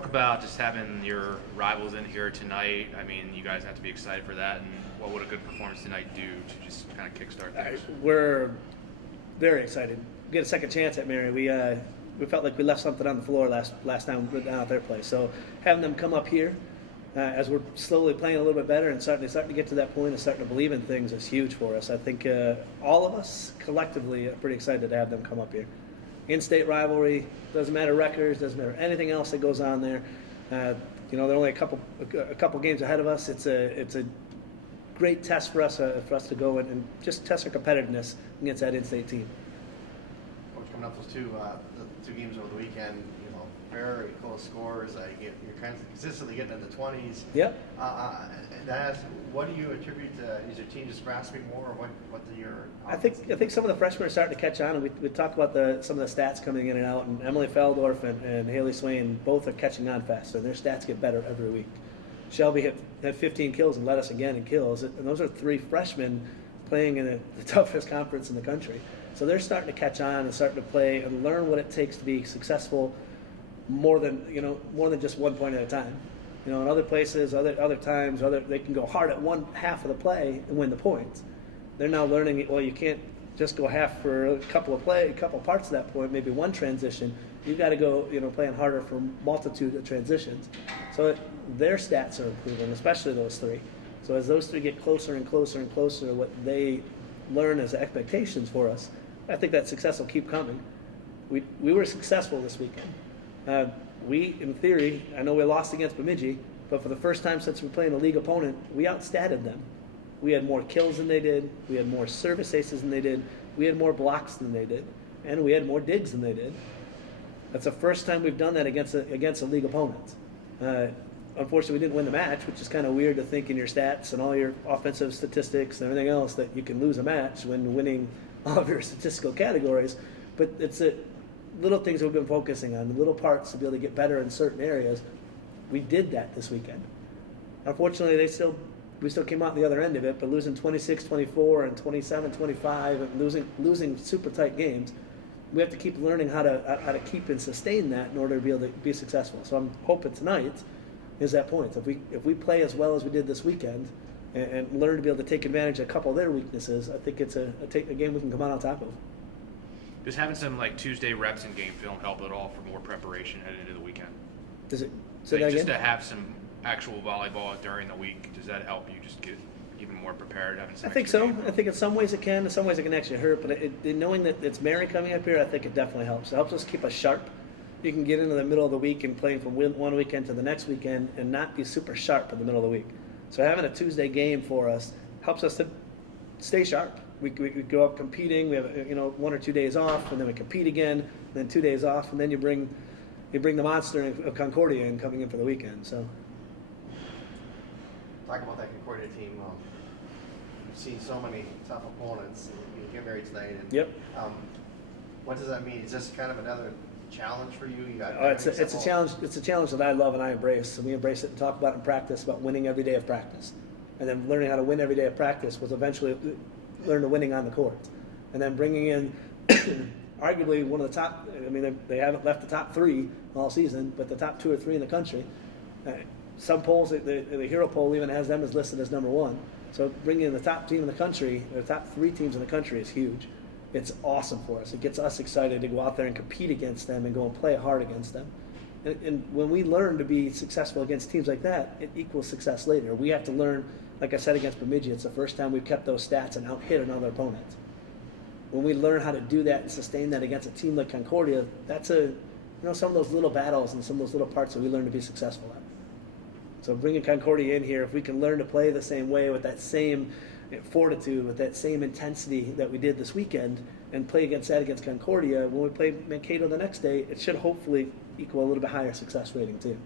Talk about just having your rivals in here tonight. I mean, you guys have to be excited for that. And what would a good performance tonight do to just kind of kickstart things? We're very excited. We get a second chance at Mary. We felt like we left something on the floor last time we went down at their place. So having them come up here as we're slowly playing a little bit better and starting to get to that point and starting to believe in things is huge for us. I think all of us collectively are pretty excited to have them come up here. In-state rivalry, doesn't matter records, doesn't matter anything else that goes on there. They're only a couple games ahead of us. It's a great test for us to go and just test our competitiveness against that in-state team. Coach, coming up those two games over the weekend, very close scores. You're consistently getting in the 20s. Yep. What do you attribute to? Is your team just grasping more, or what do your? I think some of the freshmen are starting to catch on, and we talk about some of the stats coming in and out. And Emily Feldorf and Haley Swain both are catching on faster. And their stats get better every week. Shelby had 15 kills and led us again in kills, and those are three freshmen playing in the toughest conference in the country. So they're starting to catch on and starting to play and learn what it takes to be successful. More than just 1 point at a time. In other places, other times, they can go hard at one half of the play and win the points. They're now learning. Well, you can't just go half for a couple parts of that point, maybe one transition. You've got to go, playing harder for multitude of transitions. So their stats are improving, especially those three. So as those three get closer and closer and closer to what they learn as expectations for us, I think that success will keep coming. We were successful this weekend. In theory, I know we lost against Bemidji, but for the first time since we're playing a league opponent, we outstatted them. We had more kills than they did, we had more service aces than they did, we had more blocks than they did, and we had more digs than they did. That's the first time we've done that against a league opponent. Unfortunately, we didn't win the match, which is kind of weird to think in your stats and all your offensive statistics and everything else that you can lose a match when winning all of your statistical categories. But it's little things we've been focusing on, the little parts to be able to get better in certain areas. We did that this weekend. Unfortunately, we still came out the other end of it, but losing 26-24 and 27-25 and losing super tight games, we have to keep learning how to keep and sustain that in order to be able to be successful. So I'm hoping tonight is that point. If we play as well as we did this weekend and learn to be able to take advantage of a couple of their weaknesses, I think it's a game we can come out on top of. Does having some Tuesday reps in game film help at all for more preparation heading into the weekend? Does it? Just to have some actual volleyball during the week, does that help you just get even more prepared? I think so. I think in some ways it can. In some ways it can actually hurt. But knowing that it's Mary coming up here, I think it definitely helps. It helps us keep us sharp. You can get into the middle of the week and playing from one weekend to the next weekend and not be super sharp in the middle of the week. So having a Tuesday game for us helps us to stay sharp. We go up competing. We have 1 or 2 days off, and then we compete again. Then 2 days off, and then you bring the monster of Concordia in coming in for the weekend. So talk about that Concordia team. You've seen so many tough opponents. You get married tonight. And, yep. What does that mean? Is this kind of another challenge for you? It's a challenge. It's a challenge that I love and I embrace. And we embrace it and talk about it in practice, about winning every day of practice, and then learning how to win every day of practice was eventually learn to winning on the court, and then bringing in arguably one of the top. I mean, they haven't left the top 3 all season, but the top 2 or 3 in the country. Some polls, the Hero poll even has them as listed as number 1. So bringing in the top team in the country, the top 3 teams in the country is huge. It's awesome for us. It gets us excited to go out there and compete against them and go and play hard against them. And when we learn to be successful against teams like that, it equals success later. We have to learn. Like I said against Bemidji, it's the first time we've kept those stats and out-hit another opponent. When we learn how to do that and sustain that against a team like Concordia, that's some of those little battles and some of those little parts that we learn to be successful at. So bringing Concordia in here, if we can learn to play the same way with that same fortitude, with that same intensity that we did this weekend, and play against Concordia, when we play Mankato the next day, it should hopefully equal a little bit higher success rating too.